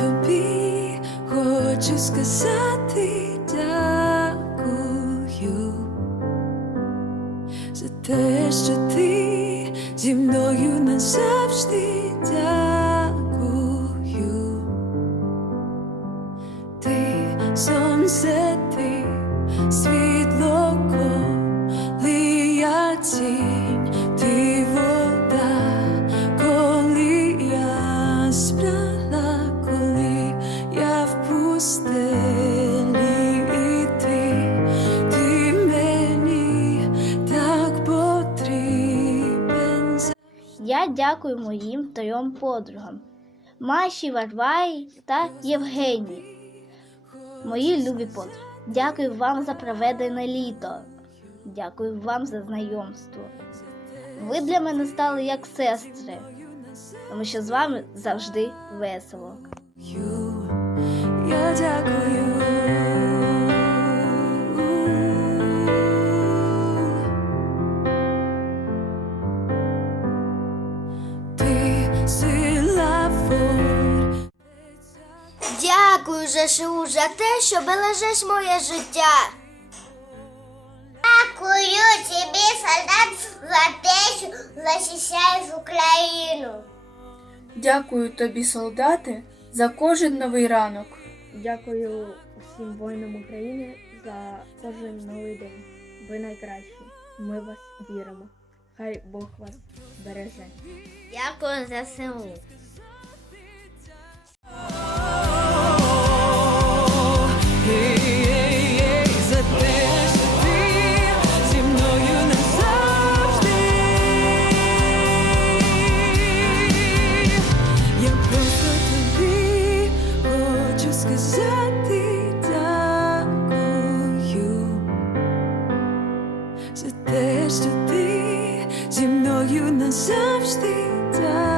тобі хочу сказати дякую за те, що ти зі мною назавжди дякую. Ти сонце, ти світло, коли я тінь, Я дякую моїм трьом подругам Маші, Варварі та Євгенії. Мої любі подруги. Дякую вам за проведене літо. Дякую вам за знайомство. Ви для мене стали як сестри, тому що з вами завжди весело. Я дякую. Дякую, ЖШУ, за те, що бережеш моє життя. Дякую тобі, солдат, за те, що захищаєш Україну. Дякую тобі, солдати, за кожен новий ранок. Дякую усім воїнам України за кожен новий день. Ви найкращі. Ми вас віримо. Хай Бог вас береже. Дякую за СМУ. сказати дякую за те, що ти зі мною назавжди. дякую